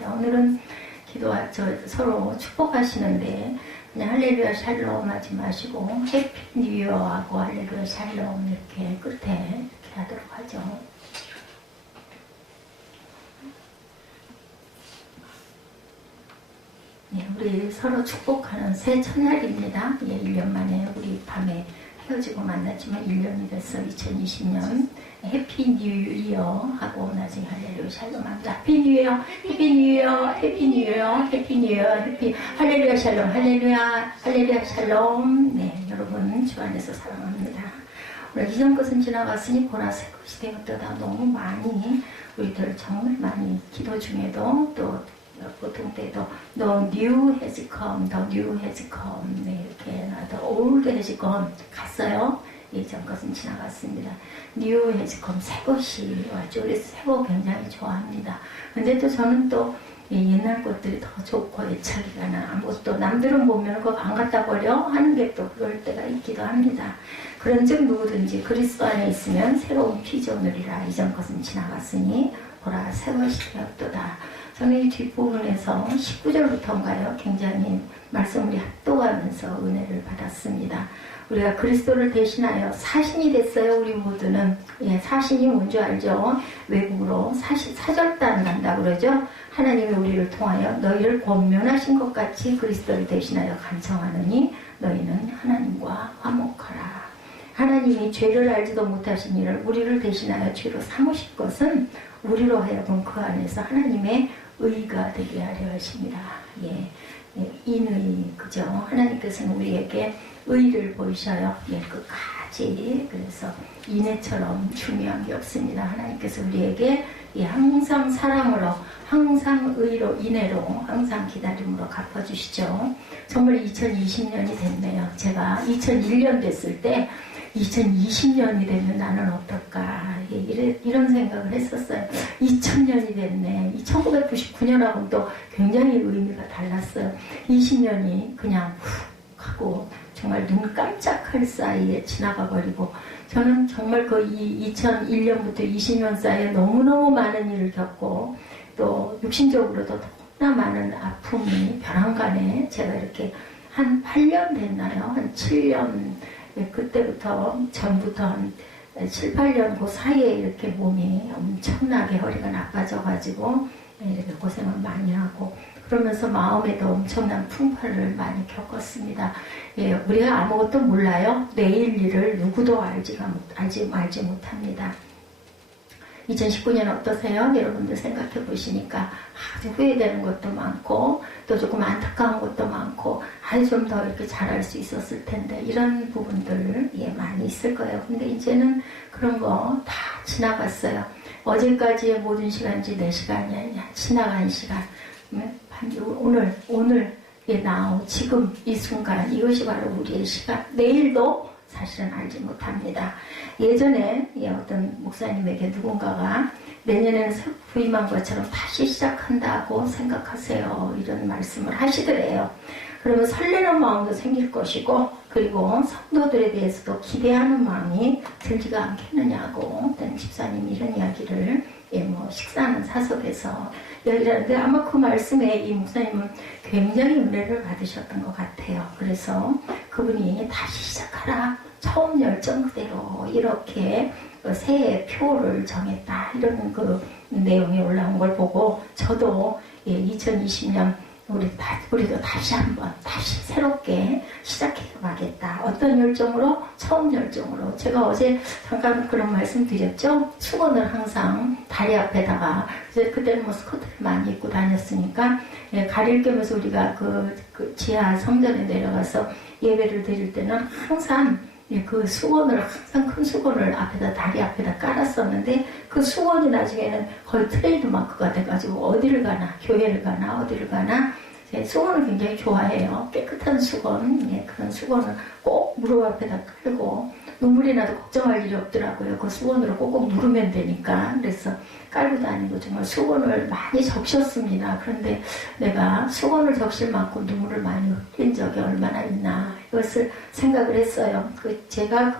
하겠습니다. 오늘은 서로 축복하시는데 그냥 할렐루야 샬롬 하지 마시고 해피 뉴 이어하고 할렐루야 샬롬 이렇게 끝에 이렇게 하도록 하죠. 네, 우리 서로 축복하는 새 첫날입니다. 예, 1년 만에 우리 밤에 헤어지고 만났지만 1년이 됐어. 2020년 해피 뉴 이어 하고 나중에 할렐루야 샬롬 합니다. 해피 뉴 이어, 해피 뉴 이어, 해피 뉴 이어, 해피 뉴 이어, 해피 할렐루야 샬롬, 할렐루야, 할렐루야 샬롬. 네, 여러분 주 안에서 사랑합니다. 오늘 이전 것은 지나갔으니 보라 새 것이 되었다. 너무 많이 우리들 정말 많이 기도 중에도 또 보통 때도 The new has come, the new has come 네, 이렇게 The old has gone 갔어요. 예전 것은 지나갔습니다. New has come 새 것이 왔죠. 그래서 새 거 굉장히 좋아합니다. 근데 또 저는 또 옛날 것들이 더 좋고 애착이가 나 아무것도 남들은 보면 그거 안 갖다 버려 하는 게 또 그럴 때가 있기도 합니다. 그런즉 누구든지 그리스도 안에 있으면 새로운 피조물이라 이전 것은 지나갔으니 보라 새 것이 되었도다. 저는 이 뒷부분에서 19절부터인가요? 굉장히 말씀을 합독하면서 은혜를 받았습니다. 우리가 그리스도를 대신하여 사신이 됐어요. 우리 모두는. 예, 사신이 뭔지 알죠? 외국으로 사절단 간다 그러죠? 하나님이 우리를 통하여 너희를 권면하신 것 같이 그리스도를 대신하여 간청하느니 너희는 하나님과 화목하라. 하나님이 죄를 알지도 못하신 이를 우리를 대신하여 죄로 삼으실 것은 우리로 하여금 그 안에서 하나님의 의가 되게 하려 하십니다. 예, 인의, 그죠? 하나님께서는 우리에게 의를 보이셔요. 예, 끝까지. 그래서 인애처럼 중요한 게 없습니다. 하나님께서 우리에게 예, 항상 사랑으로, 항상 의로, 인애로, 항상 기다림으로 갚아주시죠. 정말 2020년이 됐네요. 제가 2001년 됐을 때 2020년이 되면 나는 어떨까 이런 생각을 했었어요. 2000년이 됐네. 1999년하고는 또 굉장히 의미가 달랐어요. 20년이 그냥 훅 하고 정말 눈 깜짝할 사이에 지나가 버리고 저는 정말 그 2001년부터 20년 사이에 너무너무 많은 일을 겪고 또 육신적으로도 너무나 많은 아픔이 벼랑간에 제가 이렇게 한 8년 됐나요? 한 7년 그때부터 전부터 한 7, 8년 그 사이에 이렇게 몸이 엄청나게 허리가 나빠져가지고 이렇게 고생을 많이 하고 그러면서 마음에도 엄청난 풍파를 많이 겪었습니다. 예, 우리가 아무것도 몰라요. 내일 일을 누구도 알지 못합니다. 2019년 어떠세요? 여러분들 생각해 보시니까 아주 후회되는 것도 많고 또 조금 안타까운 것도 많고 아주 좀 더 이렇게 잘할 수 있었을 텐데 이런 부분들 예, 많이 있을 거예요. 근데 이제는 그런 거 다 지나갔어요. 어제까지의 모든 시간이 내 시간이 아니야. 지나간 시간. 오늘 now 지금 이 순간 이것이 바로 우리의 시간. 내일도 사실은 알지 못합니다. 예전에 어떤 목사님에게 누군가가 내년에는 새 부임한 것처럼 다시 시작한다고 생각하세요. 이런 말씀을 하시더래요. 그러면 설레는 마음도 생길 것이고 그리고 성도들에 대해서도 기대하는 마음이 들지가 않겠느냐고 어떤 집사님이 이런 이야기를 식사하는 사석에서 얘기하는데 아마 그 말씀에 이 목사님은 굉장히 은혜를 받으셨던 것 같아요. 그래서 그분이 다시 시작하라. 처음 열정 그대로 이렇게 새해 표를 정했다. 이런 그 내용이 올라온 걸 보고 저도 2020년 우리도 다시 한번 다시 새롭게 시작해 가겠다. 어떤 열정으로? 처음 열정으로. 제가 어제 잠깐 그런 말씀 드렸죠. 수건을 항상 다리 앞에다가 그때는 뭐 스커트를 많이 입고 다녔으니까 가릴 겸해서 우리가 그 지하 성전에 내려가서 예배를 드릴 때는 항상 그 수건을 항상 큰 수건을 다리 앞에다 깔았었는데 그 수건이 나중에는 거의 트레이드 마크가 돼가지고 어디를 가나 교회를 가나 어디를 가나 수건을 굉장히 좋아해요. 깨끗한 수건, 그런 수건을 꼭 무릎 앞에다 깔고 눈물이 나도 걱정할 일이 없더라고요. 그 수건으로 꼭꼭 누르면 되니까. 그래서 깔고 다니고 정말 수건을 많이 적셨습니다. 그런데 내가 수건을 적실 만큼 눈물을 많이 흘린 적이 얼마나 있나 이것을 생각을 했어요. 제가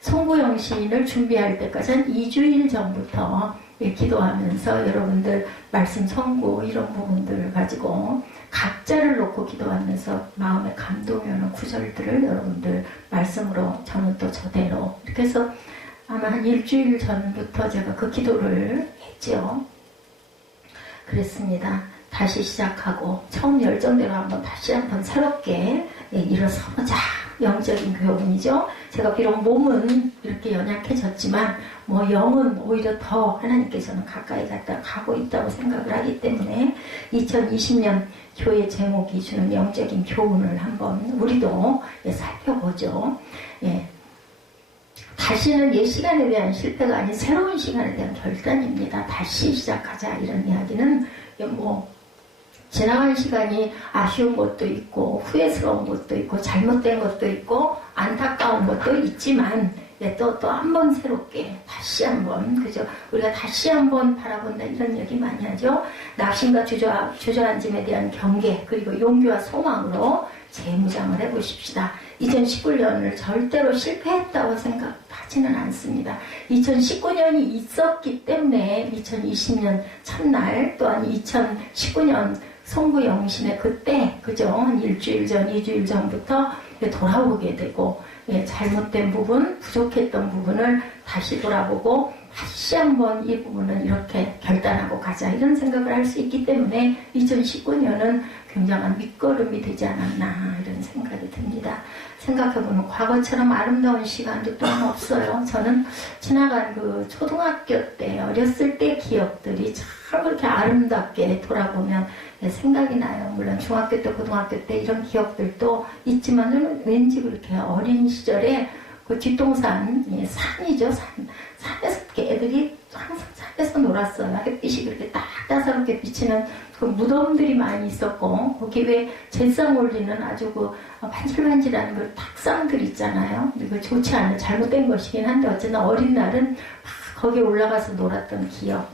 송구영 시인을 준비할 때까지 한 2주일 전부터 기도하면서 여러분들 말씀 선고 이런 부분들을 가지고 각자를 놓고 기도하면서 마음에 감동이 오는 구절들을 여러분들 말씀으로 저는 또 저대로 이렇게 해서 아마 한 일주일 전부터 제가 그 기도를 했죠. 그랬습니다. 다시 시작하고 처음 열정대로 다시 한번 새롭게 일어서보자. 영적인 교훈이죠. 제가 비록 몸은 이렇게 연약해졌지만 영은 오히려 더 하나님께서는 가까이 가고 있다고 생각을 하기 때문에 2020년 교회 제목이 주는 영적인 교훈을 한번 우리도 살펴보죠. 다시는 옛 시간에 대한 실패가 아닌 새로운 시간에 대한 결단입니다. 다시 시작하자 이런 이야기는 지나간 시간이 아쉬운 것도 있고 후회스러운 것도 있고 잘못된 것도 있고 안타까운 것도 있지만 또 한 번 새롭게 다시 한번 그죠? 우리가 다시 한번 바라본다 이런 얘기 많이 하죠. 낙심과 주저앉음에 대한 경계 그리고 용기와 소망으로 재무장을 해보십시다. 2019년을 절대로 실패했다고 생각하지는 않습니다. 2019년이 있었기 때문에 2020년 첫날 또한 2019년 송구영신의 그때 그죠? 한 일주일 전, 2주일 전부터 돌아오게 되고 잘못된 부분, 부족했던 부분을 다시 돌아보고 다시 한번 이 부분은 이렇게 결단하고 가자 이런 생각을 할 수 있기 때문에 2019년은 굉장한 밑거름이 되지 않았나 이런 생각이 듭니다. 생각해보면 과거처럼 아름다운 시간도 또한 없어요. 저는 지나간 그 초등학교 때 어렸을 때 기억들이 참 그렇게 아름답게 돌아보면 생각이 나요. 물론 중학교 때 고등학교 때 이런 기억들도 있지만 왠지 그렇게 어린 시절에 그 뒷동산 산이죠. 산에서 애들이 항상 산에서 놀았어요. 햇빛이 그렇게 딱 따사롭게 비치는 그 무덤들이 많이 있었고 거기 왜 제상 올리는 아주 그 반질반질한 그 탁상들 있잖아요. 그 좋지 않은 잘못된 것이긴 한데 어쨌든 어린 날은 막 거기에 올라가서 놀았던 기억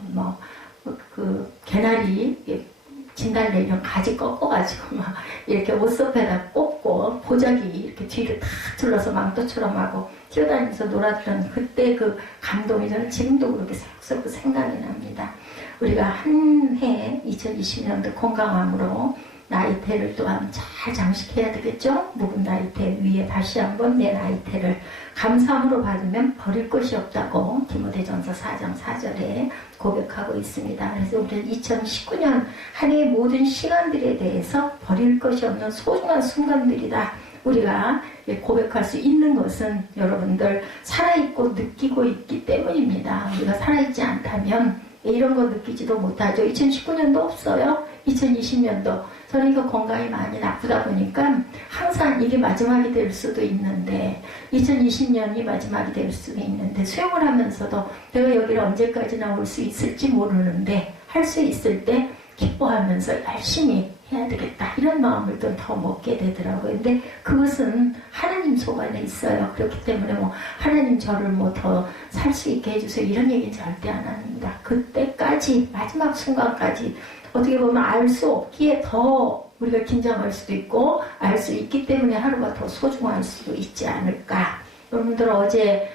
그 개나리 진달래 이런 가지 꺾어가지고 막 이렇게 옷섭에다 꽂고 보자기 이렇게 뒤를 탁 둘러서 망토처럼 하고 뛰어다니면서 놀았던 그때 그 감동이 저는 지금도 그렇게 새록새록 생각이 납니다. 우리가 한 해 2020년도 건강함으로 나이테를 또한 잘 장식해야 되겠죠? 묵은 나이테 위에 다시 한번 내 나이테를 감사함으로 받으면 버릴 것이 없다고 디모데전서 4장 4절에 고백하고 있습니다. 그래서 우리는 2019년 한 해의 모든 시간들에 대해서 버릴 것이 없는 소중한 순간들이다. 우리가 고백할 수 있는 것은 여러분들 살아있고 느끼고 있기 때문입니다. 우리가 살아있지 않다면 이런 거 느끼지도 못하죠. 2019년도 없어요. 2020년도. 저는 그 건강이 많이 나쁘다 보니까 항상 이게 마지막이 될 수도 있는데 2020년이 마지막이 될 수도 있는데 수영을 하면서도 내가 여기를 언제까지나 올 수 있을지 모르는데 할 수 있을 때 기뻐하면서 열심히 해야 되겠다 이런 마음을 또 더 먹게 되더라고요. 근데 그것은 하나님 속 안에 있어요. 그렇기 때문에 하나님 저를 더 살 수 있게 해주세요 이런 얘기는 절대 안 합니다. 그때까지 마지막 순간까지 어떻게 보면 알 수 없기에 더 우리가 긴장할 수도 있고 알 수 있기 때문에 하루가 더 소중할 수도 있지 않을까. 여러분들 어제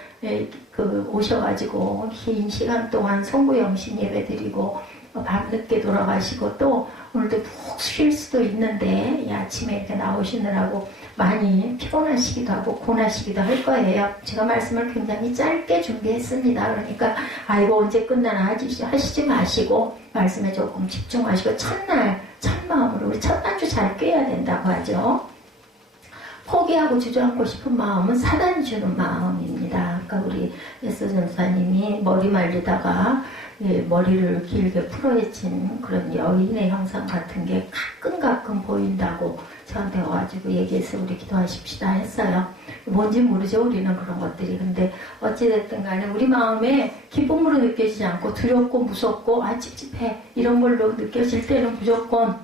오셔가지고 긴 시간 동안 송구영신 예배 드리고 밤늦게 돌아가시고 또 오늘도 푹 쉴 수도 있는데 아침에 이렇게 나오시느라고 많이 피곤하시기도 하고 고나시기도 할 거예요. 제가 말씀을 굉장히 짧게 준비했습니다. 그러니까 이거 언제 끝나나 하시지 마시고 말씀에 조금 집중하시고 첫날 첫마음으로 우리 첫날주 잘 꿰야 된다고 하죠. 포기하고 주저앉고 싶은 마음은 사단이 주는 마음입니다. 그러니까 우리 예수 전사님이 머리 말리다가 머리를 길게 풀어헤친 그런 여인의 형상 같은 게 가끔 보인다고 저한테 와가지고 얘기해서 우리 기도하십시다 했어요. 뭔지 모르죠 우리는 그런 것들이. 근데 어찌됐든 간에 우리 마음에 기쁨으로 느껴지지 않고 두렵고 무섭고 찝찝해 이런 걸로 느껴질 때는 무조건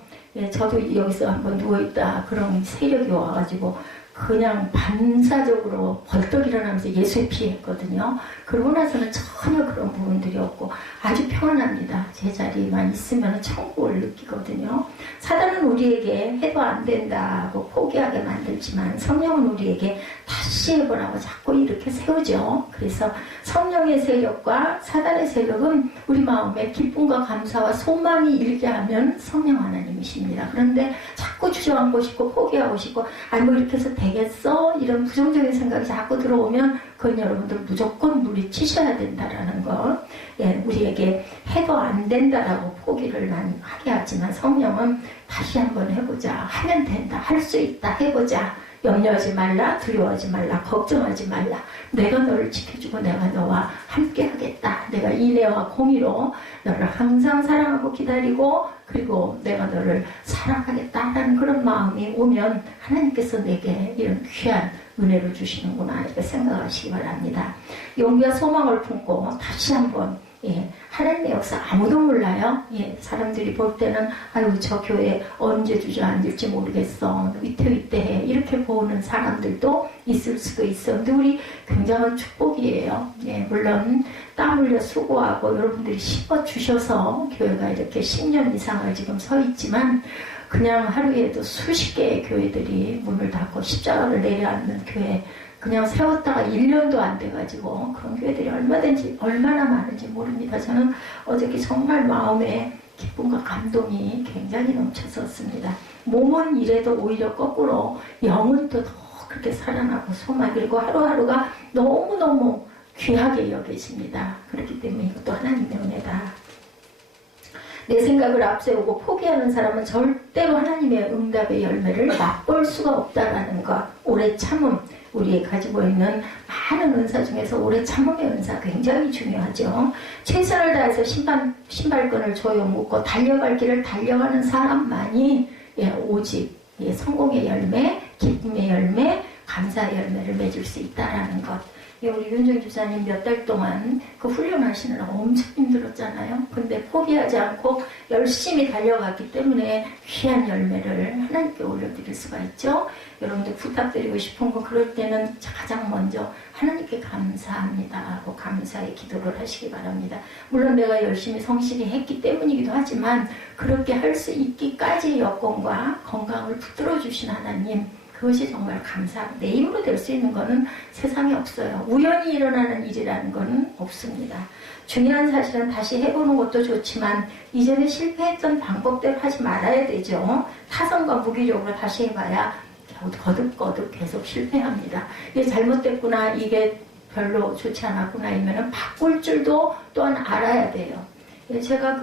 저도 여기서 한번 누워있다 그런 세력이 와가지고 그냥 반사적으로 벌떡 일어나면서 예수에 피했거든요. 그러고 나서는 전혀 그런 부분들이 없고 아주 평안합니다. 제자리만 있으면 천국을 느끼거든요. 사단은 우리에게 해도 안 된다고 포기하게 만들지만 성령은 우리에게 다시 해보라고 자꾸 이렇게 세우죠. 그래서 성령의 세력과 사단의 세력은 우리 마음에 기쁨과 감사와 소망이 일게 하면 성령 하나님이십니다. 그런데 자꾸 주저앉고 싶고 포기하고 싶고 아니 뭐 이렇게 해서 되겠어? 이런 부정적인 생각이 자꾸 들어오면 그건 여러분들 무조건 물리치셔야 된다라는 거. 예, 우리에게 해도 안 된다라고 포기를 많이 하게 하지만 성령은 다시 한번 해보자. 하면 된다. 할 수 있다. 해보자. 염려하지 말라. 두려워하지 말라. 걱정하지 말라. 내가 너를 지켜주고 내가 너와 함께 하겠다. 내가 인애와 공의로 너를 항상 사랑하고 기다리고 그리고 내가 너를 사랑하겠다라는 그런 마음이 오면 하나님께서 내게 이런 귀한 은혜를 주시는구나 이렇게 생각하시기 바랍니다. 용기와 소망을 품고 다시 한번 하나님의 역사 아무도 몰라요. 사람들이 볼 때는 아유 저 교회 언제 주저앉을지 모르겠어. 위태위태해. 이렇게 보는 사람들도 있을 수도 있어. 근데 우리 굉장한 축복이에요. 물론 땀 흘려 수고하고 여러분들이 씹어주셔서 교회가 이렇게 10년 이상을 지금 서 있지만 그냥 하루에도 수십 개의 교회들이 문을 닫고 십자가를 내려앉는 교회 그냥 세웠다가 1년도 안 돼가지고 그런 교회들이 얼마나 많은지 모릅니다. 저는 어저께 정말 마음에 기쁨과 감동이 굉장히 넘쳐섰습니다. 몸은 이래도 오히려 거꾸로 영은 또 더 그렇게 살아나고 소망이고 하루하루가 너무너무 귀하게 여겨집니다. 그렇기 때문에 이것도 하나님의 은혜다. 내 생각을 앞세우고 포기하는 사람은 절대로 하나님의 응답의 열매를 맛볼 수가 없다라는 것. 오래 참음. 우리의 가지고 있는 많은 은사 중에서 오래 참음의 은사 굉장히 중요하죠. 최선을 다해서 신발끈을 조용 묶고 달려갈 길을 달려가는 사람만이 오직 성공의 열매, 기쁨의 열매, 감사의 열매를 맺을 수 있다라는 것. 우리 윤정 주사님 몇 달 동안 그 훈련하시느라고 엄청 힘들었잖아요. 근데 포기하지 않고 열심히 달려갔기 때문에 귀한 열매를 하나님께 올려드릴 수가 있죠. 여러분들 부탁드리고 싶은 거 그럴 때는 가장 먼저 하나님께 감사합니다 하고 감사의 기도를 하시기 바랍니다. 물론 내가 열심히 성실히 했기 때문이기도 하지만 그렇게 할 수 있기까지의 여건과 건강을 붙들어 주신 하나님 그것이 정말 내 힘으로 될 수 있는 것은 세상에 없어요. 우연히 일어나는 일이라는 것은 없습니다. 중요한 사실은 다시 해보는 것도 좋지만 이전에 실패했던 방법대로 하지 말아야 되죠. 타성과 무기력으로 다시 해봐야 거듭거듭 계속 실패합니다. 이게 잘못됐구나, 이게 별로 좋지 않았구나 이면은 바꿀 줄도 또한 알아야 돼요. 제가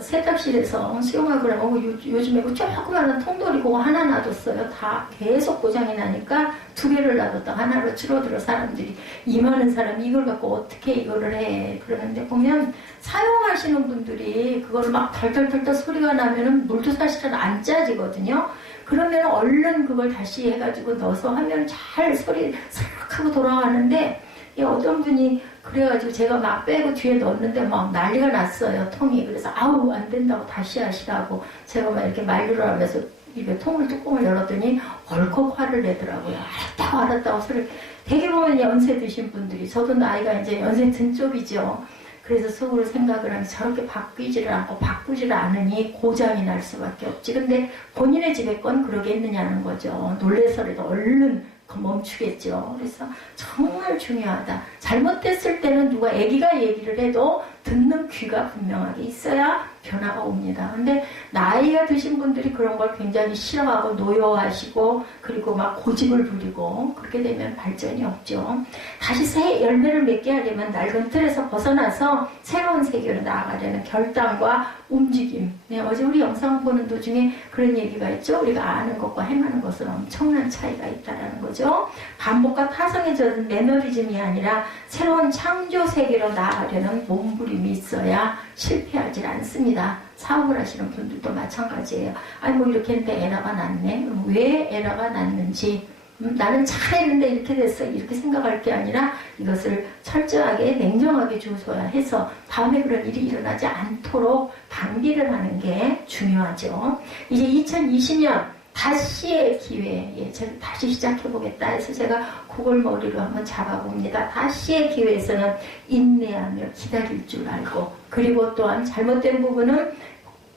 세탁실에서 수영하고 요즘에 조그마한 통돌이 그거 하나 놔뒀어요. 다 계속 고장이 나니까 2개를 놔뒀다 하나로 줄어들어 사람들이 이 많은 사람이 이걸 갖고 어떻게 이거를 해 그러는데 보면 사용하시는 분들이 그걸 막 덜덜덜덜 소리가 나면은 물도 사실은 안 짜지거든요. 그러면 얼른 그걸 다시 해가지고 넣어서 하면 잘 소리 싹 하고 돌아가는데 어떤 분이 그래가지고 제가 막 빼고 뒤에 넣었는데 막 난리가 났어요, 통이. 그래서 아우 안 된다고 다시 하시라고 제가 막 이렇게 만류를 하면서 입에 뚜껑을 열었더니 얼컥 화를 내더라고요. 알았다고 소리. 되게 보면 연세 드신 분들이, 저도 나이가 이제 연세 든 쪽이죠. 그래서 속으로 생각을 하면 저렇게 바꾸지를 않으니 고장이 날 수밖에 없지. 근데 본인의 집에 건 그러겠느냐는 거죠. 놀래서라도 얼른 멈추겠죠. 그래서 정말 중요하다. 잘못됐을 때는 누가 아기가 얘기를 해도 듣는 귀가 분명하게 있어야 변화가 옵니다. 근데 나이가 드신 분들이 그런 걸 굉장히 싫어하고 노여워하시고 그리고 막 고집을 부리고 그렇게 되면 발전이 없죠. 다시 새 열매를 맺게 하려면 낡은 틀에서 벗어나서 새로운 세계로 나아가려는 결단과 움직임. 어제 우리 영상 보는 도중에 그런 얘기가 있죠. 우리가 아는 것과 행하는 것은 엄청난 차이가 있다는 거죠. 반복과 타성에 젖은 매너리즘이 아니라 새로운 창조 세계로 나아가려는 몸부림이 있어야 실패하지 않습니다. 사업을 하시는 분들도 마찬가지예요. 아니 뭐 이렇게 했는데 에러가 났네. 왜 에러가 났는지 나는 잘했는데 이렇게 됐어 이렇게 생각할 게 아니라 이것을 철저하게 냉정하게 조소야 해서 다음에 그런 일이 일어나지 않도록 방비를 하는 게 중요하죠. 이제 2020년 다시의 기회, 제가 다시 시작해보겠다 해서 제가 그걸 머리로 한번 잡아봅니다. 다시의 기회에서는 인내하며 기다릴 줄 알고, 그리고 또한 잘못된 부분은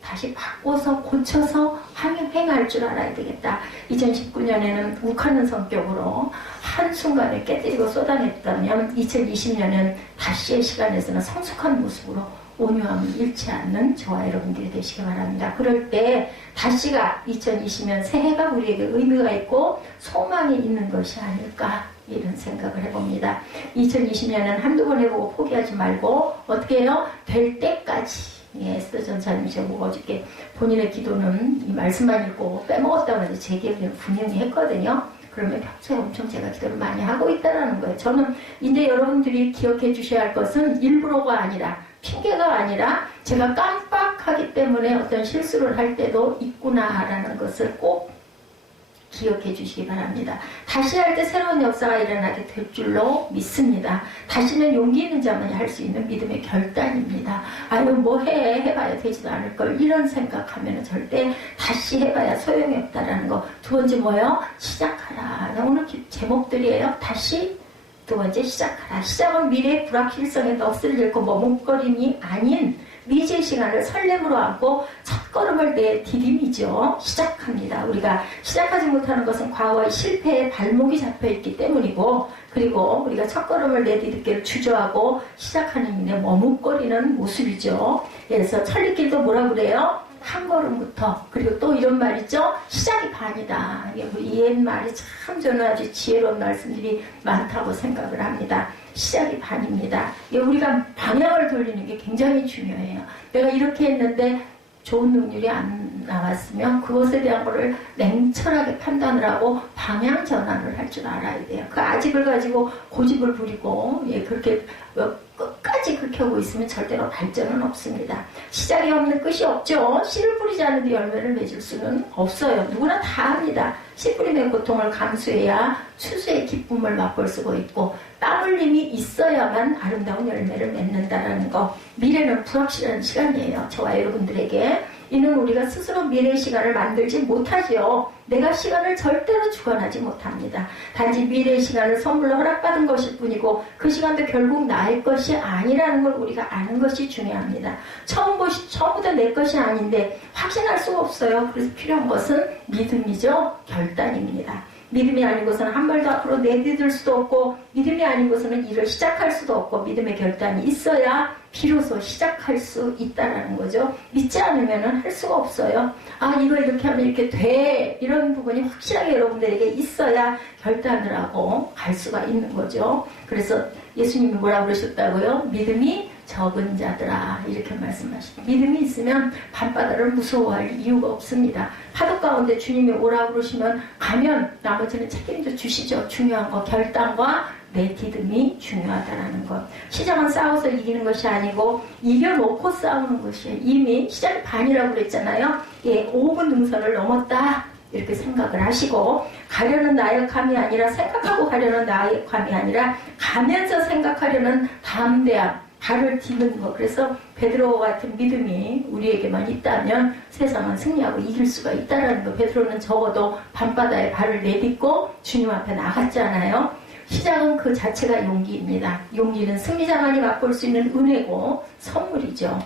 다시 바꿔서 고쳐서 행할 줄 알아야 되겠다. 2019년에는 욱하는 성격으로 한순간에 깨뜨리고 쏟아냈다면 2020년은 다시의 시간에서는 성숙한 모습으로 온유함을 잃지 않는 저와 여러분들이 되시기 바랍니다. 그럴 때 다시가 2020년 새해가 우리에게 의미가 있고 소망이 있는 것이 아닐까, 이런 생각을 해봅니다. 2020년은 한두 번 해보고 포기하지 말고 어떻게 해요? 될 때까지. 에스더 전사님이 저보고 어저께 본인의 기도는 이 말씀만 읽고 빼먹었다고 하는데 제 기억에는 분명히 했거든요. 그러면 평소에 엄청 제가 기도를 많이 하고 있다는 거예요. 저는 이제 여러분들이 기억해 주셔야 할 것은 일부러가 아니라, 핑계가 아니라 제가 깜빡하기 때문에 어떤 실수를 할 때도 있구나라는 것을 꼭 기억해 주시기 바랍니다. 다시 할 때 새로운 역사가 일어나게 될 줄로 믿습니다. 다시는 용기 있는 자만이 할 수 있는 믿음의 결단입니다. 아유 뭐 해봐야 되지도 않을 걸, 이런 생각하면 절대 다시 해봐야 소용이 없다라는 거. 두 번째 뭐예요? 시작하라. 오늘 제목들이에요. 다시. 두 번째 시작하라. 시작은 미래의 불확실성에 넋을 잃고 머뭇거림이 아닌 미지의 시간을 설렘으로 안고 첫걸음을 내디딤이죠. 시작합니다. 우리가 시작하지 못하는 것은 과거의 실패에 발목이 잡혀있기 때문이고, 그리고 우리가 첫걸음을 내디딜 주저하고 시작하는 일에 머뭇거리는 모습이죠. 그래서 천리길도 뭐라 그래요? 한 걸음부터. 그리고 또 이런 말 있죠? 시작이 반이다. 이 옛말이 참 저는 아주 지혜로운 말씀들이 많다고 생각을 합니다. 시작이 반입니다. 우리가 방향을 돌리는 게 굉장히 중요해요. 내가 이렇게 했는데 좋은 능률이 안 나왔으면 그것에 대한 거를 냉철하게 판단을 하고 방향 전환을 할 줄 알아야 돼요. 그 아집을 가지고 고집을 부리고 그렇게 끝까지 그렇게 하고 있으면 절대로 발전은 없습니다. 시작이 없는 끝이 없죠. 씨를 뿌리지 않는데 열매를 맺을 수는 없어요. 누구나 다 합니다. 씨 뿌림의 고통을 감수해야 추수의 기쁨을 맛볼 수가 있고, 땀 흘림이 있어야만 아름다운 열매를 맺는다라는 거. 미래는 불확실한 시간이에요. 저와 여러분들에게. 이는 우리가 스스로 미래의 시간을 만들지 못하지요. 내가 시간을 절대로 주관하지 못합니다. 단지 미래의 시간을 선물로 허락받은 것일 뿐이고 그 시간도 결국 나의 것이 아니라는 걸 우리가 아는 것이 중요합니다. 처음부터 내 것이 아닌데 확신할 수가 없어요. 그래서 필요한 것은 믿음이죠. 결단입니다. 믿음이 아니고서는 한 발도 앞으로 내디딜 수도 없고, 믿음이 아니고서는 일을 시작할 수도 없고, 믿음의 결단이 있어야 비로소 시작할 수 있다는 거죠. 믿지 않으면 할 수가 없어요. 아, 이거 이렇게 하면 이렇게 돼. 이런 부분이 확실하게 여러분들에게 있어야 결단을 하고 갈 수가 있는 거죠. 그래서 예수님이 뭐라고 그러셨다고요? 믿음이 적은 자들아, 이렇게 말씀하십니다. 믿음이 있으면 밤바다를 무서워할 이유가 없습니다. 파도 가운데 주님이 오라고 그러시면 가면 나머지는 책임져 주시죠. 중요한 거 결단과 내디딤이 중요하다는 것. 시작은 싸워서 이기는 것이 아니고 이겨놓고 싸우는 것이에요. 이미 시작이 반이라고 그랬잖아요. 5분 능선을 넘었다, 이렇게 생각을 하시고, 가려는 나약함이 아니라 생각하고 가려는 나약함이 아니라 가면서 생각하려는 담대함, 발을 디는 것. 그래서 베드로와 같은 믿음이 우리에게만 있다면 세상은 승리하고 이길 수가 있다는 것. 베드로는 적어도 밤바다에 발을 내딛고 주님 앞에 나갔잖아요. 시작은 그 자체가 용기입니다. 용기는 승리자만이 맛볼 수 있는 은혜고 선물이죠.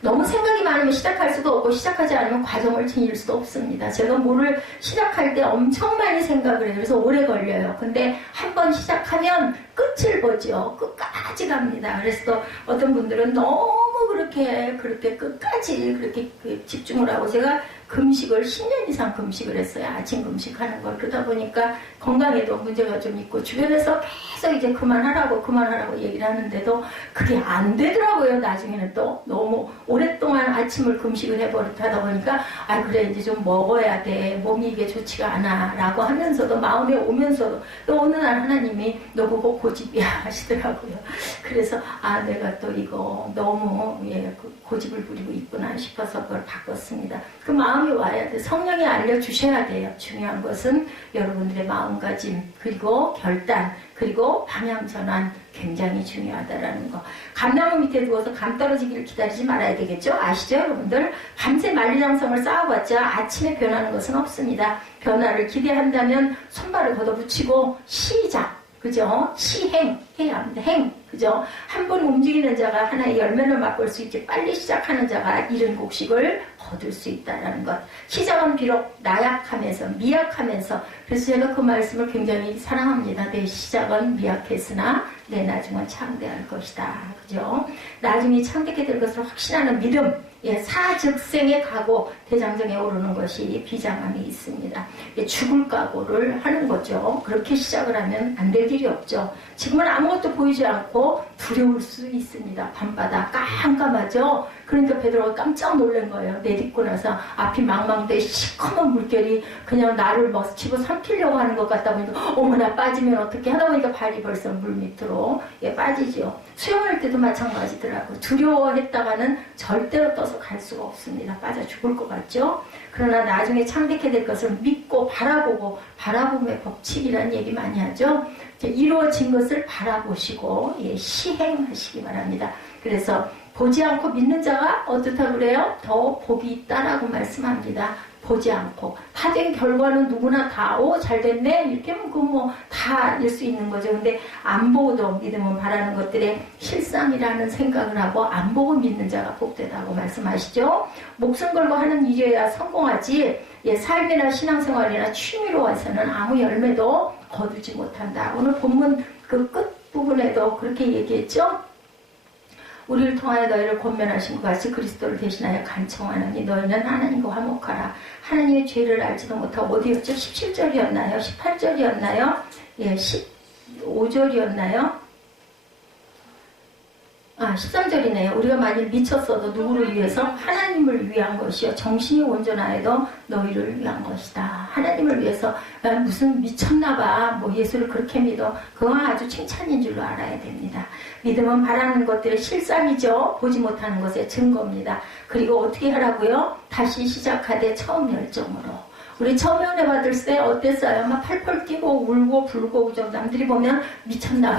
너무 생각이 많으면 시작할 수도 없고 시작하지 않으면 과정을 지닐 수도 없습니다. 제가 뭐를 시작할 때 엄청 많이 생각을 해요. 그래서 오래 걸려요. 근데 한 번 시작하면 끝을 보죠. 끝까지 갑니다. 그래서 또 어떤 분들은 너무 그렇게 끝까지 그렇게 집중을 하고, 제가 금식을 10년 이상 금식을 했어요. 아침 금식하는 걸. 그러다 보니까 건강에도 문제가 좀 있고 주변에서 계속 이제 그만하라고 얘기를 하는데도 그게 안 되더라고요. 나중에는 또 너무 오랫동안 아침을 금식을 해버리다 보니까 그래 이제 좀 먹어야 돼. 몸이 이게 좋지가 않아 라고 하면서도 마음에 오면서도 또 어느 날 하나님이 너 그거 고집이야 하시더라고요. 그래서 내가 또 이거 너무 고집을 부리고 있구나 싶어서 그걸 바꿨습니다. 그 마음이 와야 돼. 성령이 알려주셔야 돼요. 중요한 것은 여러분들의 마음가짐, 그리고 결단, 그리고 방향전환, 굉장히 중요하다라는 거. 감나무 밑에 누워서 감 떨어지기를 기다리지 말아야 되겠죠? 아시죠, 여러분들? 밤새 만리장성을 쌓아봤자 아침에 변하는 것은 없습니다. 변화를 기대한다면 손발을 걷어붙이고 시작, 그죠? 시행 해야 합니다. 행, 그죠? 한 번 움직이는 자가 하나의 열매를 맛볼 수 있게 빨리 시작하는 자가 이른 곡식을 거둘 수 있다는 것. 시작은 비록 나약하면서 미약하면서, 그래서 제가 그 말씀을 굉장히 사랑합니다. 내 시작은 미약했으나 내 나중은 창대할 것이다, 그죠? 나중에 창대하게 될 것을 확신하는 믿음, 사즉생의 각오, 대장정에 오르는 것이 비장함이 있습니다. 죽을 각오를 하는 거죠. 그렇게 시작을 하면 안 될 길이 없죠. 지금은 아무것도 보이지 않고 두려울 수 있습니다. 밤바다 깜깜하죠. 그러니까 베드로가 깜짝 놀란 거예요. 내딛고 나서 앞이 망망대 시커먼 물결이 그냥 나를 막 집어삼키려고 하는 것 같다 보니까 어머나 빠지면 어떻게 하다 보니까 발이 벌써 물 밑으로 빠지죠. 수영할 때도 마찬가지더라고요. 두려워했다가는 절대로 떠서 갈 수가 없습니다. 빠져 죽을 것 같죠. 그러나 나중에 창대케 될 것을 믿고 바라보고, 바라봄의 법칙이라는 얘기 많이 하죠. 이루어진 것을 바라보시고 시행하시기 바랍니다. 그래서 보지 않고 믿는 자가 어떻다고 그래요? 더 복이 있다라고 말씀합니다. 보지 않고 다 된 결과는 누구나 다 잘 됐네 이렇게 하면 그거 뭐 다일 수 있는 거죠. 근데 안 보고도 믿으면 바라는 것들의 실상이라는 생각을 하고 안 보고 믿는 자가 복되다고 말씀하시죠. 목숨 걸고 하는 일이어야 성공하지 삶이나 신앙생활이나 취미로 해서는 아무 열매도 거두지 못한다. 오늘 본문 그 끝부분에도 그렇게 얘기했죠. 우리를 통하여 너희를 권면하신 것 같이 그리스도를 대신하여 간청하느니 너희는 하나님과 화목하라. 하나님의 죄를 알지도 못하고 어디였죠? 17절이었나요? 18절이었나요? 15절이었나요? 13절이네요. 우리가 만일 미쳤어도 누구를 위해서? 하나님을 위한 것이요. 정신이 온전하여도 너희를 위한 것이다. 하나님을 위해서 무슨 미쳤나봐. 뭐 예수를 그렇게 믿어. 그건 아주 칭찬인 줄로 알아야 됩니다. 믿음은 바라는 것들의 실상이죠. 보지 못하는 것의 증거입니다. 그리고 어떻게 하라고요? 다시 시작하되 처음 열정으로. 우리 처음 연애 받을 때 어땠어요? 막 펄펄 뛰고 울고 불고 그죠? 남들이 보면 미쳤나봐.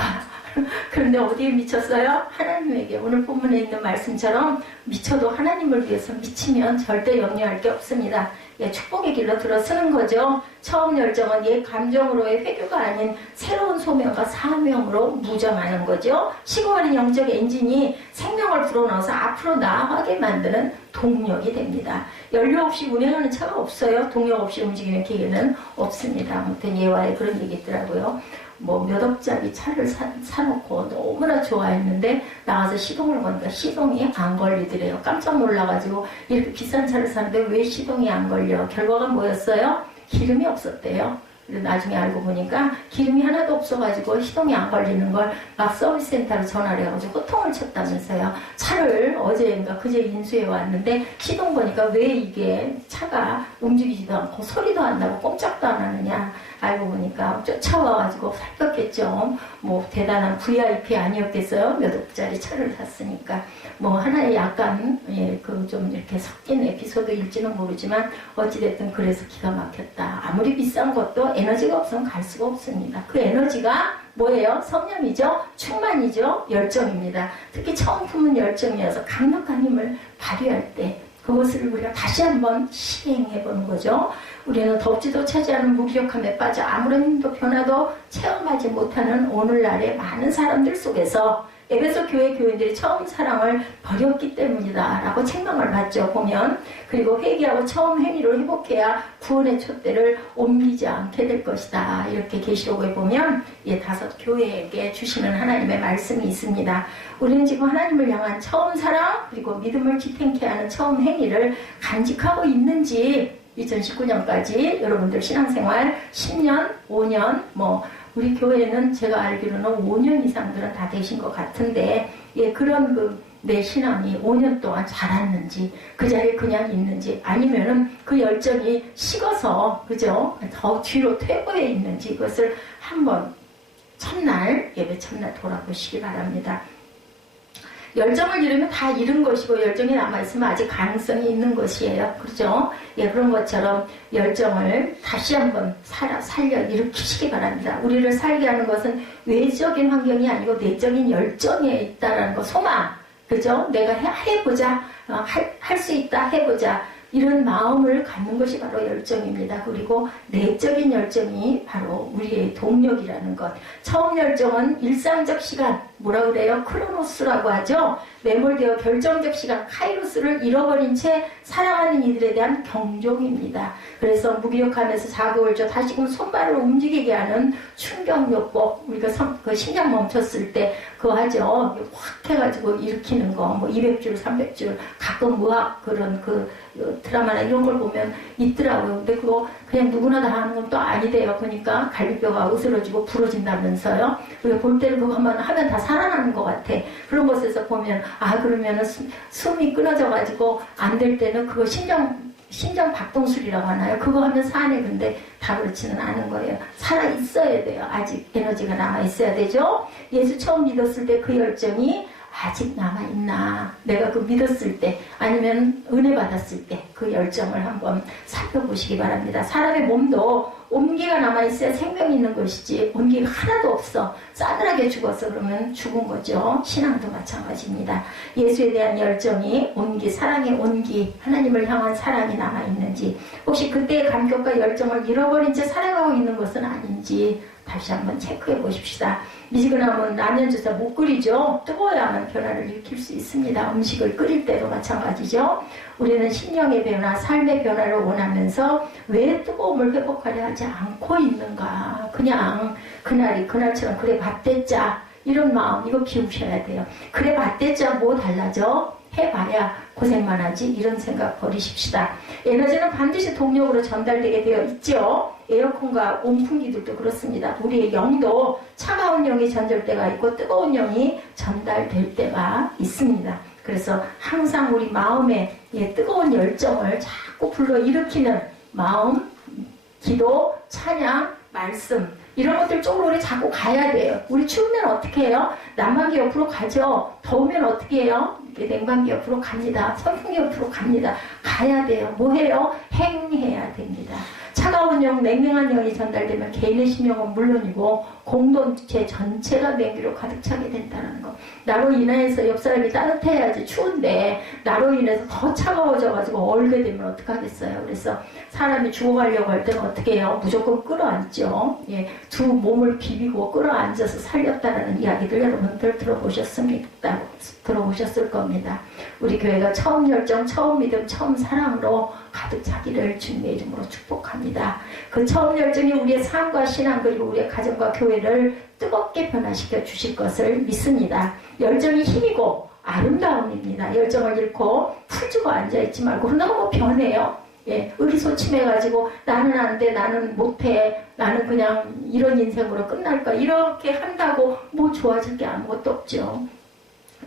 그런데 어디에 미쳤어요? 하나님에게. 오늘 본문에 있는 말씀처럼 미쳐도 하나님을 위해서 미치면 절대 염려할 게 없습니다. 축복의 길로 들어서는 거죠. 처음 열정은 옛 감정으로의 회귀가 아닌 새로운 소명과 사명으로 무정하는 거죠. 시공하는 영적 엔진이 생명을 불어넣어서 앞으로 나아가게 만드는 동력이 됩니다. 연료 없이 운행하는 차가 없어요. 동력 없이 움직이는 기계는 없습니다. 아무튼 예화에 그런 얘기 있더라고요. 뭐 몇 억짜리 차를 사놓고 너무나 좋아했는데 나가서 시동을 거니까 시동이 안 걸리더래요. 깜짝 놀라가지고 이렇게 비싼 차를 사는데 왜 시동이 안 걸려? 결과가 뭐였어요? 기름이 없었대요. 그리고 나중에 알고 보니까 기름이 하나도 없어가지고 시동이 안 걸리는 걸 막 서비스 센터로 전화를 해가지고 호통을 쳤다면서요. 차를 어제인가 그제 인수해 왔는데 시동 보니까 왜 이게 차가 움직이지도 않고 소리도 안 나고 꼼짝도 안 하느냐. 알고 보니까 쫓아와가지고 살폈겠죠. 뭐 대단한 VIP 아니었겠어요. 몇 억짜리 차를 샀으니까. 뭐 하나의 약간 그 좀 이렇게 섞인 에피소드일지는 모르지만 어찌됐든 그래서 기가 막혔다. 아무리 비싼 것도 에너지가 없으면 갈 수가 없습니다. 그 에너지가 뭐예요? 성령이죠? 충만이죠? 열정입니다. 특히 처음 품은 열정이어서 강력한 힘을 발휘할 때 그것을 우리가 다시 한번 시행해보는 거죠. 우리는 덥지도 차지 않은 무기력함에 빠져 아무런 힘도 변화도 체험하지 못하는 오늘날의 많은 사람들 속에서 에베소 교회 교인들이 처음 사랑을 버렸기 때문이다 라고 책망을 받죠. 보면. 그리고 회개하고 처음 행위를 회복해야 구원의 촛대를 옮기지 않게 될 것이다. 이렇게 계시록에 보면 다섯 교회에게 주시는 하나님의 말씀이 있습니다. 우리는 지금 하나님을 향한 처음 사랑 그리고 믿음을 지탱케 하는 처음 행위를 간직하고 있는지 2019년까지 여러분들 신앙생활 10년, 5년 우리 교회는 제가 알기로는 5년 이상들은 다 되신 것 같은데 그런 내 신앙이 5년 동안 자랐는지 그 자리에 그냥 있는지 아니면은 그 열정이 식어서 그죠? 더 뒤로 퇴보해 있는지 이것을 한번 첫날 예배 첫날 돌아보시기 바랍니다. 열정을 잃으면 다 잃은 것이고 열정이 남아있으면 아직 가능성이 있는 것이에요. 그렇죠? 예, 그런 것처럼 열정을 다시 한번 살려 일으키시기 바랍니다. 우리를 살게 하는 것은 외적인 환경이 아니고 내적인 열정에 있다라는 거, 소망. 그죠? 내가 해보자. 할 수 있다. 해보자. 이런 마음을 갖는 것이 바로 열정입니다. 그리고 내적인 열정이 바로 우리의 동력이라는 것. 처음 열정은 일상적 시간, 뭐라 그래요? 크로노스라고 하죠. 매몰되어 결정적 시간, 카이로스를 잃어버린 채 사랑하는 이들에 대한 경종입니다. 그래서 무기력하면서 자극을 다시금 손발을 움직이게 하는 충격요법, 우리가 그 심장 멈췄을 때 그거 하죠. 확 해가지고 일으키는 거, 뭐 200줄, 300줄, 가끔 의학 그런 그 드라마나 이런 걸 보면 있더라고요. 근데 그거 그냥 누구나 다 하는 건 또 아니대요. 그러니까 갈비뼈가 으스러지고 부러진다면서요. 우리가 볼 때는 그것만 하면 다 살아나는 것 같아. 그런 것에서 보면 그러면은 숨이 끊어져가지고 안 될 때는 그거 신장 박동술이라고 하나요? 그거 하면 사네. 근데 다 그렇지는 않은 거예요. 살아 있어야 돼요. 아직 에너지가 남아 있어야 되죠. 예수 처음 믿었을 때 그 열정이 아직 남아있나, 내가 그 믿었을 때 아니면 은혜 받았을 때 그 열정을 한번 살펴보시기 바랍니다. 사람의 몸도 온기가 남아있어야 생명이 있는 것이지 온기가 하나도 없어 싸늘하게 죽어서 그러면 죽은 거죠. 신앙도 마찬가지입니다. 예수에 대한 열정이 온기, 사랑의 온기, 하나님을 향한 사랑이 남아있는지, 혹시 그때의 감격과 열정을 잃어버린 채 살아가고 있는 것은 아닌지 다시 한번 체크해 보십시다. 미지근하면 라면 주사 못 끓이죠. 뜨거워야만 변화를 일으킬 수 있습니다. 음식을 끓일 때도 마찬가지죠. 우리는 심령의 변화, 삶의 변화를 원하면서 왜 뜨거움을 회복하려 하지 않고 있는가. 그냥 그날처럼 그래 밭대자 이런 마음 이거 비우셔야 돼요. 그래 밭대자 뭐 달라져? 해봐야 고생만 하지 이런 생각 버리십시다. 에너지는 반드시 동력으로 전달되게 되어 있죠. 에어컨과 온풍기들도 그렇습니다. 우리의 영도 차가운 영이 전달 때가 있고 뜨거운 영이 전달될 때가 있습니다. 그래서 항상 우리 마음에 뜨거운 열정을 자꾸 불러일으키는 마음, 기도, 찬양, 말씀 이런 것들 쪽으로 우리 자꾸 가야 돼요. 우리 추우면 어떻게 해요? 난방기 옆으로 가죠. 더우면 어떻게 해요? 냉방기 옆으로 갑니다. 선풍기 옆으로 갑니다. 가야 돼요. 뭐 해요? 행해야 됩니다. 차가운 영, 냉랭한 영이 전달되면 개인의 심령은 물론이고 공동체 전체가 냉기로 가득 차게 된다는 거. 나로 인해서 옆 사람이 따뜻해야지 추운데 나로 인해서 더 차가워져가지고 얼게 되면 어떡하겠어요. 그래서 사람이 죽어가려고 할 때는 어떻게 해요? 무조건 끌어안죠. 예, 두 몸을 비비고 끌어안아서 살렸다는 이야기들 여러분들 들어보셨을 겁니다. 우리 교회가 처음 열정, 처음 믿음, 처음 사랑으로 가득 차기를 주님의 이름으로 축복합니다. 그 처음 열정이 우리의 삶과 신앙 그리고 우리의 가정과 교회를 뜨겁게 변화시켜 주실 것을 믿습니다. 열정이 힘이고 아름다움입니다. 열정을 잃고 풀주고 앉아있지 말고 너무 변해요. 예, 의기소침해가지고 나는 안 돼, 나는 못해, 나는 그냥 이런 인생으로 끝날까 이렇게 한다고 뭐 좋아질 게 아무것도 없죠.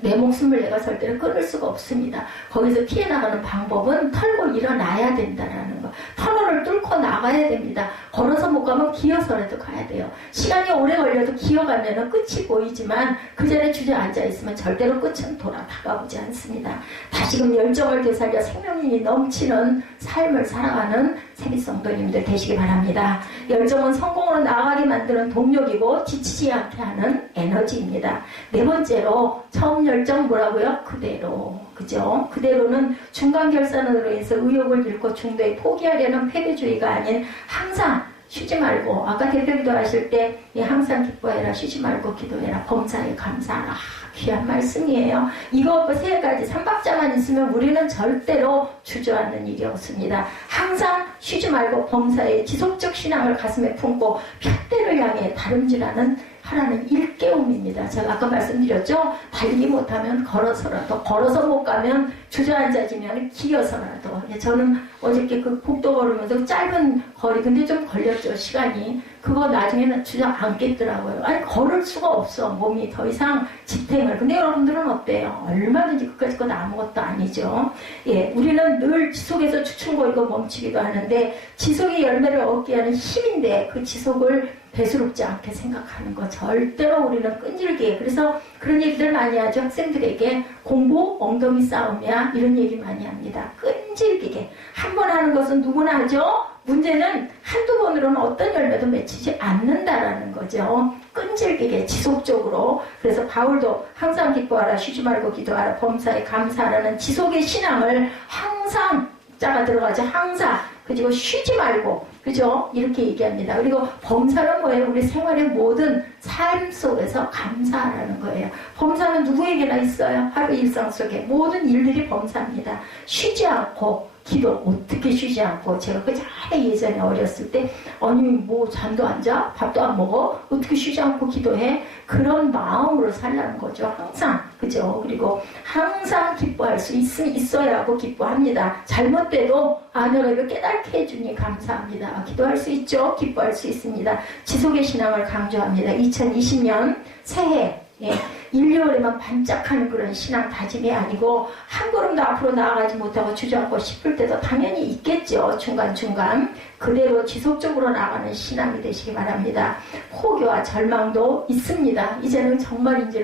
내 목숨을 내가 설 때는 끊을 수가 없습니다. 거기서 피해 나가는 방법은 털고 일어나야 된다라는 거. 터널을 뚫고 나가야 됩니다. 걸어서 못 가면 기어서라도 가야 돼요. 시간이 오래 걸려도 기어가면 끝이 보이지만 그 전에 주저앉아 있으면 절대로 끝은 다가오지 않습니다. 다시금 열정을 되살려 생명력이 넘치는 삶을 살아가는 세빛성도님들 되시기 바랍니다. 열정은 성공으로 나아가게 만드는 동력이고 지치지 않게 하는 에너지입니다. 네 번째로 처음 열정 뭐라고요? 그대로. 그죠? 그대로는 중간결산으로 인해서 의욕을 잃고 중도에 포기하려는 패배주의가 아닌 항상 쉬지 말고, 아까 대표기도 하실 때 항상 기뻐해라, 쉬지 말고 기도해라, 범사에 감사하라. 귀한 말씀이에요. 이거 세 가지 3박자만 있으면 우리는 절대로 주저앉는 일이 없습니다. 항상 쉬지 말고 범사에 지속적 신앙을 가슴에 품고 푯대를 향해 다름질하는 하나는 일깨움입니다. 제가 아까 말씀드렸죠? 달리기 못하면 걸어서라도, 걸어서 못 가면 주저앉아지면 기어서라도. 저는 어저께 그 복도 걸으면서 짧은 거리, 근데 좀 걸렸죠, 시간이. 그거 나중에는 주저앉겠더라고요. 아니, 걸을 수가 없어, 몸이 더 이상 지탱을. 근데 여러분들은 어때요? 얼마든지 그까짓 건 아무것도 아니죠. 예, 우리는 늘 지속해서 추춘거리고 멈추기도 하는데, 지속의 열매를 얻게 하는 힘인데, 그 지속을 대수롭지 않게 생각하는 거 절대로 우리는 끈질기게 그래서 그런 얘기들 많이 하죠. 학생들에게 공부 엉덩이 싸움이야 이런 얘기 많이 합니다. 끈질기게 한 번 하는 것은 누구나 하죠. 문제는 한두 번으로는 어떤 열매도 맺히지 않는다라는 거죠. 끈질기게 지속적으로. 그래서 바울도 항상 기뻐하라 쉬지 말고 기도하라 범사에 감사하라는 지속의 신앙을 항상 자가 들어가죠. 항상 그리고 쉬지 말고 그죠? 이렇게 얘기합니다. 그리고 범사는 뭐예요? 우리 생활의 모든 삶 속에서 감사하라는 거예요. 범사는 누구에게나 있어요. 하루 일상 속에 모든 일들이 범사입니다. 쉬지 않고 기도 어떻게 쉬지 않고 제가 그 전에 예전에 어렸을 때 아니 뭐 잠도 안 자? 밥도 안 먹어? 어떻게 쉬지 않고 기도해? 그런 마음으로 살라는 거죠. 항상 그죠? 그리고 항상 기뻐할 수 있어야 하고 기뻐합니다. 잘못돼도 내가 이거 깨닫게 해주니 감사합니다. 기도할 수 있죠? 기뻐할 수 있습니다. 지속의 신앙을 강조합니다. 2020년 새해 1, 2월에만 반짝하는 그런 신앙 다짐이 아니고 한 걸음도 앞으로 나아가지 못하고 주저앉고 싶을 때도 당연히 있겠죠. 중간중간 그대로 지속적으로 나아가는 신앙이 되시기 바랍니다. 포기와 절망도 있습니다. 이제는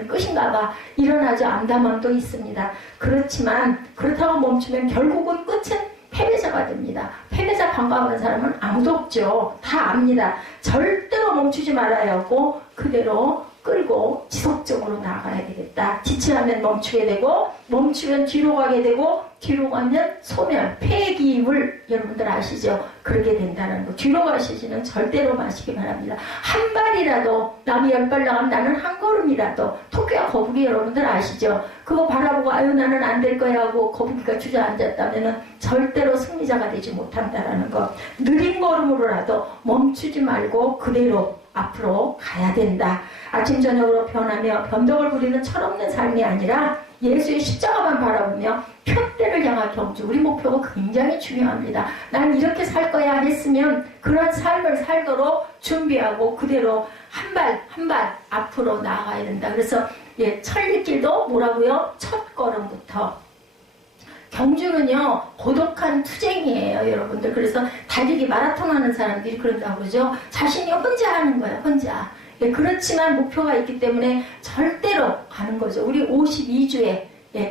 끝인가 봐 일어나죠. 암담함도 있습니다. 그렇지만 그렇다고 멈추면 결국은 끝은 패배자가 됩니다. 패배자 반가워하는 사람은 아무도 없죠. 다 압니다. 절대로 멈추지 말아야 하고 그대로 끌고 지속적으로 나아가야 되겠다. 지체하면 멈추게 되고 멈추면 뒤로 가게 되고 뒤로 가면 소멸, 폐기물 여러분들 아시죠? 그러게 된다는 거. 뒤로 가시지는 절대로 마시기 바랍니다. 한 발이라도 남이 10발 나가면 나는 한 걸음이라도 토끼와 거북이 여러분들 아시죠? 그거 바라보고 아유 나는 안 될 거야 하고 거북이가 주저앉았다면 절대로 승리자가 되지 못한다는 거. 느린 걸음으로라도 멈추지 말고 그대로 앞으로 가야 된다. 아침 저녁으로 변하며 변덕을 부리는 철없는 삶이 아니라 예수의 십자가만 바라보며 표대를 향한 경주. 우리 목표가 굉장히 중요합니다. 난 이렇게 살 거야 했으면 그런 삶을 살도록 준비하고 그대로 한 발 한 발 앞으로 나아가야 된다. 그래서 천리길도 뭐라고요? 첫 걸음부터. 경주는요 고독한 투쟁이에요 여러분들. 그래서 달리기 마라톤 하는 사람들이 그런다고 그러죠. 자신이 혼자 하는 거예요. 혼자. 그렇지만 목표가 있기 때문에 절대로 가는 거죠. 우리 52주의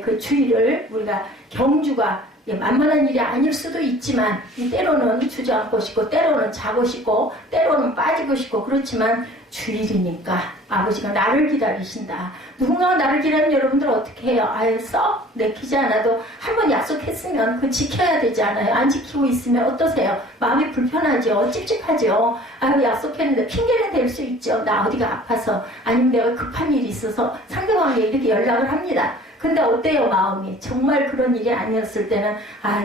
그 주일을 우리가 경주가 만만한 일이 아닐 수도 있지만 때로는 주저앉고 싶고 때로는 자고 싶고 때로는 빠지고 싶고 그렇지만 주일이니까 아버지가 나를 기다리신다. 누군가가 나를 기다리면 여러분들 어떻게 해요? 아예 썩 내키지 않아도 한번 약속했으면 그거 지켜야 되지 않아요? 안 지키고 있으면 어떠세요? 마음이 불편하죠? 찝찝하죠? 아유 약속했는데 핑계는 될 수 있죠. 나 어디가 아파서 아니면 내가 급한 일이 있어서 상대방에게 이렇게 연락을 합니다. 근데 어때요 마음이? 정말 그런 일이 아니었을 때는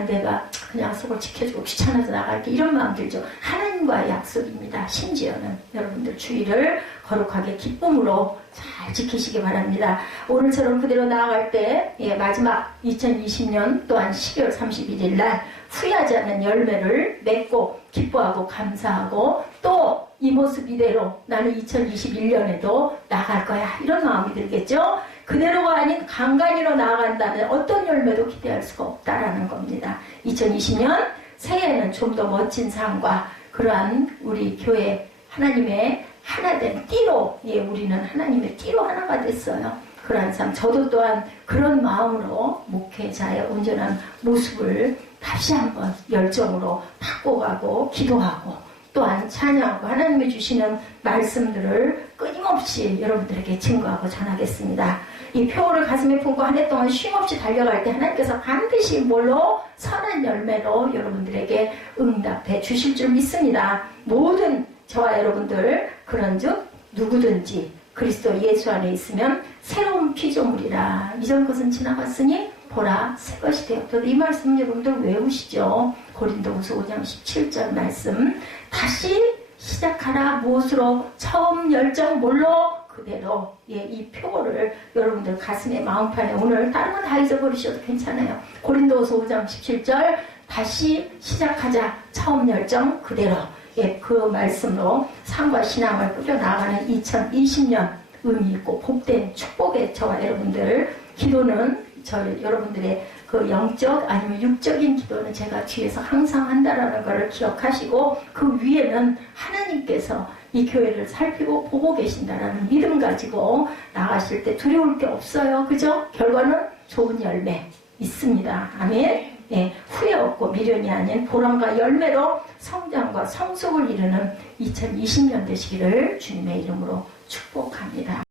내가 그냥 약속을 지켜주고 귀찮아서 나갈게 이런 마음 들죠. 하나님과의 약속입니다. 심지어는 여러분들 주의를 거룩하게 기쁨으로 잘 지키시기 바랍니다. 오늘처럼 그대로 나아갈 때 마지막 2020년 또한 12월 31일 날 후회하지 않는 열매를 맺고 기뻐하고 감사하고 또 이 모습 이대로 나는 2021년에도 나아갈 거야 이런 마음이 들겠죠. 그대로가 아닌 간간히로 나아간다면 어떤 열매도 기대할 수가 없다라는 겁니다. 2020년 새해에는 좀 더 멋진 삶과 그러한 우리 교회 하나님의 하나된 띠로 우리는 하나님의 띠로 하나가 됐어요. 그러한 삶 저도 또한 그런 마음으로 목회자의 온전한 모습을 다시 한번 열정으로 바꿔가고 기도하고 또한 찬양하고 하나님이 주시는 말씀들을 끊임없이 여러분들에게 증거하고 전하겠습니다. 이 표를 가슴에 품고 한 해 동안 쉼없이 달려갈 때 하나님께서 반드시 뭘로? 선한 열매로 여러분들에게 응답해 주실 줄 믿습니다. 모든 저와 여러분들 그런즉 누구든지 그리스도 예수 안에 있으면 새로운 피조물이라. 이전 것은 지나갔으니 보라 새 것이 되었다. 이 말씀 여러분들 외우시죠. 고린도후서 5장 17절 말씀. 다시 시작하라. 무엇으로? 처음 열정 뭘로? 그대로 이 표를 여러분들 가슴에 마음판에 오늘 다른 건 다 잊어버리셔도 괜찮아요. 고린도후서 5장 17절 다시 시작하자. 처음 열정 그대로 그 말씀으로 삶과 신앙을 꾸려나가는 2020년 의미 있고 복된 축복의 저와 여러분들 기도는 여러분들의 그 영적 아니면 육적인 기도는 제가 뒤에서 항상 한다라는 것을 기억하시고 그 위에는 하나님께서 이 교회를 살피고 보고 계신다라는 믿음 가지고 나가실 때 두려울 게 없어요. 그죠? 결과는 좋은 열매 있습니다. 아멘. 예, 후회 없고 미련이 아닌 보람과 열매로 성장과 성숙을 이루는 2020년 되시기를 주님의 이름으로 축복합니다.